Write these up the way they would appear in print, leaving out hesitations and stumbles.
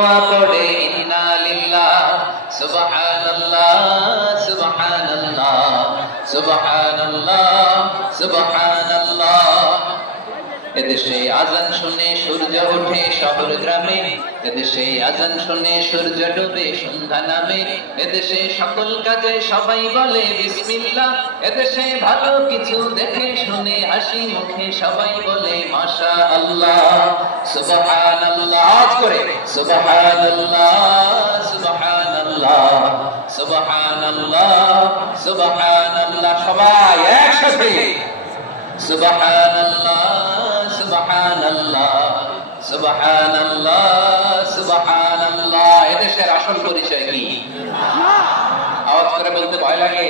পড়ে ইন্না লিল্লাহ সুবহানাল্লাহ সুবহানাল্লাহ সুবহানাল্লাহ সুবহানাল্লাহ। এদেশে আজান শুনে সূর্য ওঠে শহর গ্রামে, এদেশে আজান শুনে সূর্য ডুবে সন্ধ্যা নামে, এদেশে সকল কাজে সবাই বলে বিসমিল্লাহ, এদেশে ভালো কিছু দেখে শুনে হাসি মুখে সবাই বলে মাশাআল্লাহ সুবহানাল্লাহ। আজ করে সুবহানাল্লাহ সুবহানাল্লাহ সুবহানাল্লাহ সুবহানাল্লাহ। সবাই একসাথে সুবহানাল্লাহ সুবহানাল্লাহ সুবহানাল্লাহ সুবহানাল্লাহ। এদেশের আসল পরিচয় কি? আওয়াজ করে বলতে ভয় লাগে।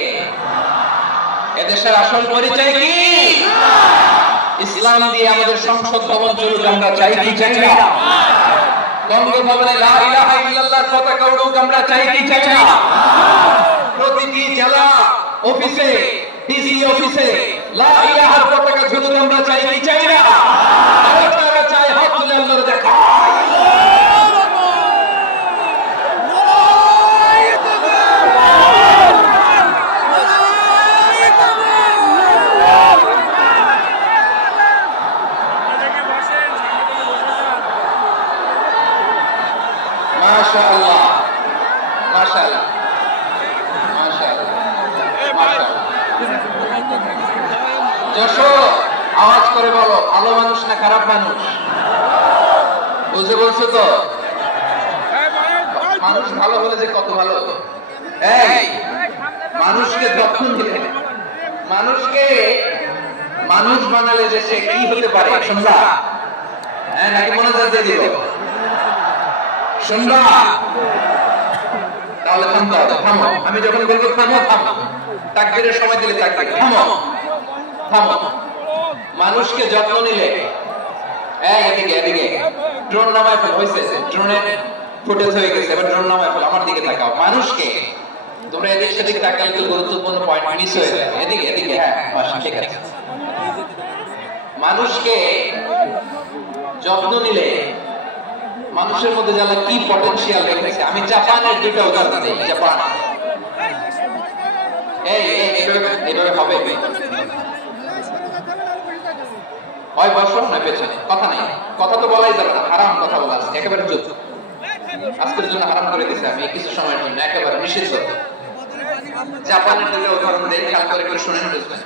এদেশের আসল পরিচয় কি? ইসলাম দিয়ে আমাদের সংসদ ভবন চলুক, আমরা চাই কি চাই না? বঙ্গভবনে লা ইলাহা ইল্লাল্লাহ পতাকা উড়ুক, আমরা চাই কি চাই না? প্রতিটি জেলা অফিসে ডিসি অফিসে লা ইলাহার পতাকা ঝুলুক, আমরা চাই কি চাই না? আমরা চাই হাত তুলে আল্লাহর দেখা। মাশাআল্লাহ মাশাআল্লাহ মাশাআল্লাহ মাশাআল্লাহ। যশোর আওয়াজ করে বলো, ভালো মানুষ না খারাপ মানুষ? বুঝে বলছো তো? মানুষ ভালো হলে যে কত ভালো। এই মানুষকে যখন দিলে, মানুষকে মানুষ বানালে যে সে কি হতে পারে শুনবা? হ্যাঁ নাকি মনে যাতে দিব? শুনবা? তাহলে থামতে হবে। থামো, আমি যখন বলবো থামো থামো, তাকবীরের সময় দিলে তাকবীর। থামো থামো। মানুষকে যত্ন নিলে, এদিকে এদিকে ড্রোন নামায় ফেল হয়েছে, ড্রোনের ফুটেজ হয়ে গেছে, এবার ড্রোন নামায় ফেল। আমার দিকে তাকাও। মানুষকে তোমরা এদিক সেদিক তাকালে তো গুরুত্বপূর্ণ পয়েন্ট মিস হয়ে যায়। এদিকে এদিকে, হ্যাঁ ঠিক আছে। মানুষকে যত্ন নিলে মানুষের মধ্যে যারা কি পটেনশিয়াল রেখেছে। আমি জাপানের দুইটা উদাহরণ দিই। জাপান এইভাবে হবে হয় বসো না পেছনে, কথা নেই, কথা তো বলাই যাবে না, হারাম কথা বলা আছে একেবারে চুপ। আজকের জন্য হারাম করে দিয়েছে আমি কিছু সময়ের জন্য, একেবারে নিষিদ্ধ। জাপানের দুইটা উদাহরণ দেই, খেয়াল করে করে শুনেন বুঝবেন।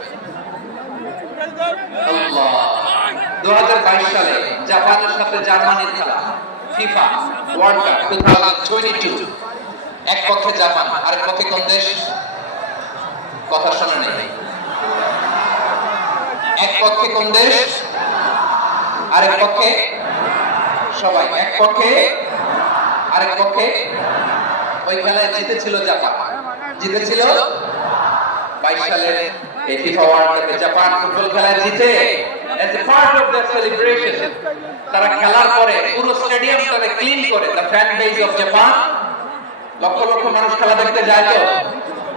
2022 সালে জাপানের সাথে জার্মানির খেলা, ফিফা ওয়ার্ল্ড কাপ 2022। এক পক্ষে জাপান, আরেক পক্ষে কোন দেশ? কথা শোনে নাই। এক পক্ষে কোন দেশ, আরেক পক্ষে সবাই। এক পক্ষে আরেক পক্ষে। ওই খেলায় জিতেছিল জাপান, জিতেছিল 22 সালের এই ফিফা ওয়ার্ল্ড কাপে জাপান ফুটবল খেলায় জিতে। as a part of their celebration তারা খেলার পরে পুরো স্টেডিয়াম তারা ক্লিন করে। the fan base of Japan, lakh lakh মানুষ খেলা দেখতে যায়, তো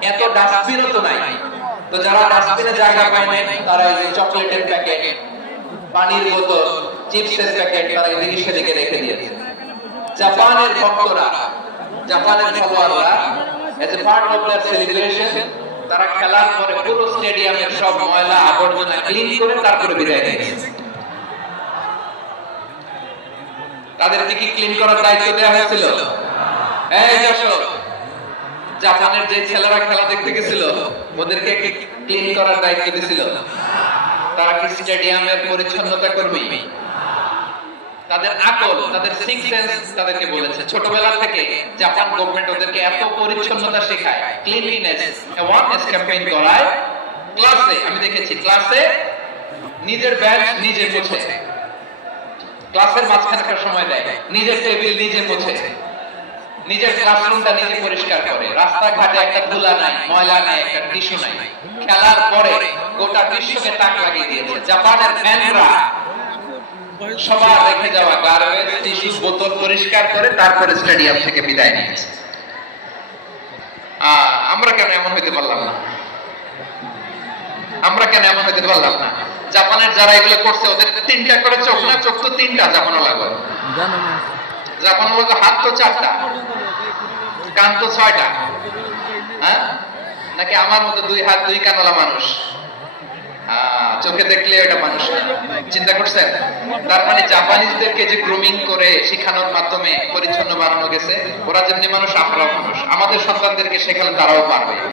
এত ডাস্টবিনও তো নাই। তো যারা ডাস্টবিনে জায়গা পায় না তারা এই যে চকলেটের প্যাকেট, পানির বোতল, চিপসের প্যাকেট তারা এদিকে সেদিকে রেখে দিয়েছে। জাপানের ভক্তরা, জাপানের খেলোয়াড়রা as a part of their celebration তারা খেলার পরে পুরো স্টেডিয়ামের সব ময়লা আবর্জনা ক্লিন করে তারপরে বিদায় নিয়েছে। তাদেরকে কি ক্লিন করার দায়িত্ব দেওয়া হয়েছিল? এই যশোর জাপানের যে ছেলেরা খেলা দেখতে গেছিল ওদেরকে কি ক্লিন করার দায়িত্ব দিয়েছিল? তারা কি স্টেডিয়ামের পরিচ্ছন্নতা করবে? তাদের আকল, তাদের সিক্স সেন্স তাদেরকে বলেছে। ছোটবেলা থেকে জাপান গভর্নমেন্ট ওদেরকে এত পরিচ্ছন্নতা শেখায়, ক্লিনলিনেস অ্যাওয়ারনেস ক্যাম্পেইন করায়। ক্লাসে আমি দেখেছি, ক্লাসে নিজের ব্যাগ নিজে মুছে, ক্লাসের মাঝখানকার সময় দেয়, নিজের টেবিল নিজে মুছে, নিজের ক্লাসরুমটা নিজে পরিষ্কার করে। রাস্তাঘাটে একটা ধুলা নাই, ময়লা নাই, একটা টিস্যু নাই। খেলার পরে গোটা দৃশ্যকে তাক লাগিয়ে দিয়েছে। জাপানের ফ্যানরা সবার রেখে যাওয়া গার্বেজ, টিস্যু, বোতল পরিষ্কার করে তারপরে স্টেডিয়াম থেকে বিদায় নিয়েছে। আমরা কেন এমন হইতে পারলাম না? আমরা কেন এমন হইতে পারলাম না? জাপানের যারা এগুলো করছে ওদের তিনটা করে চোখ না, চোখ তো তিনটা জাপানও লাগবে। জাপান বলতো হাত তো 4টা, কান তো 6টা। হ্যাঁ, নাকি আমার মতো 2 হাত 2 কানওয়ালা মানুষ? চোখে দেখলে ওটা মানুষ না। চিন্তা করছেন? তার মানে জাপানিজদেরকে যে গ্রুমিং করে শিখানোর মাধ্যমে পরিচ্ছন্ন বানানো গেছে, ওরা যেমনি মানুষ আমরাও মানুষ, আমাদের সন্তানদেরকে শেখালে তারাও পারবে।